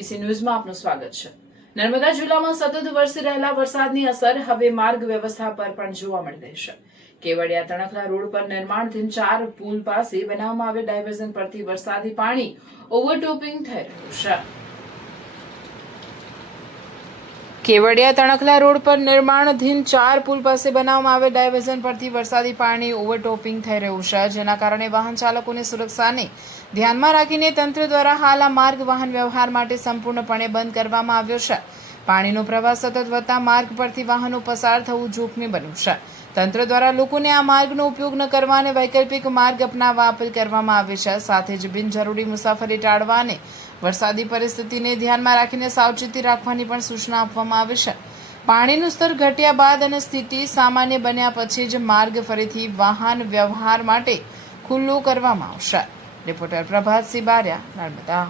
ABC ન્યૂઝમાં આપનું સ્વાગત છે। નર્મદા જિલ્લામાં સતત વરસી રહેલા વરસાદની અસર હવે માર્ગ વ્યવસ્થા પર પણ જોવા મળી રહી છે। કેવડિયા તણખલા રોડ પર નિર્માણધીન 4 પુલ પાસે બનાવવામાં આવેલ ડાયવર્ઝન પરથી વરસાદી પાણી ઓવરટોપિંગ થઈ રહ્યું છે। કેવડિયા તણખલા રોડ પર નિર્માણધીન 4 પુલ પાસે બનાવવામાં આવેલ ડાયવર્ઝન પરથી વરસાદી પાણી ઓવરટોપિંગ થઈ રહ્યું છે, જેના કારણે વાહન ચાલકોની સુરક્ષાને ધ્યાનમાં રાખીને તંત્ર દ્વારા હાલ આ માર્ગ વાહન વ્યવહાર માટે સંપૂર્ણપણે બંધ કરવામાં આવ્યો છે। પાણીનો પ્રવાહ સતત વધતા માર્ગ પરથી વાહનો પસાર થવું જોખમી બન્યું છે। તંત્ર દ્વારા લોકોને આ માર્ગનો ઉપયોગ ન કરવા અને વૈકલ્પિક માર્ગ અપનાવવા અપીલ કરવામાં આવી છે। સાથે જ બિનજરૂરી મુસાફરી ટાળવા અને વરસાદી પરિસ્થિતિને ધ્યાનમાં રાખીને સાવચેતી રાખવાની પણ સૂચના આપવામાં આવી છે। પાણીનું સ્તર ઘટ્યા બાદ અને સ્થિતિ સામાન્ય બન્યા પછી જ માર્ગ ફરીથી વાહન વ્યવહાર માટે ખુલ્લો કરવામાં આવશે। રિપોર્ટર પ્રભાત સિબારિયા, નર્મદા।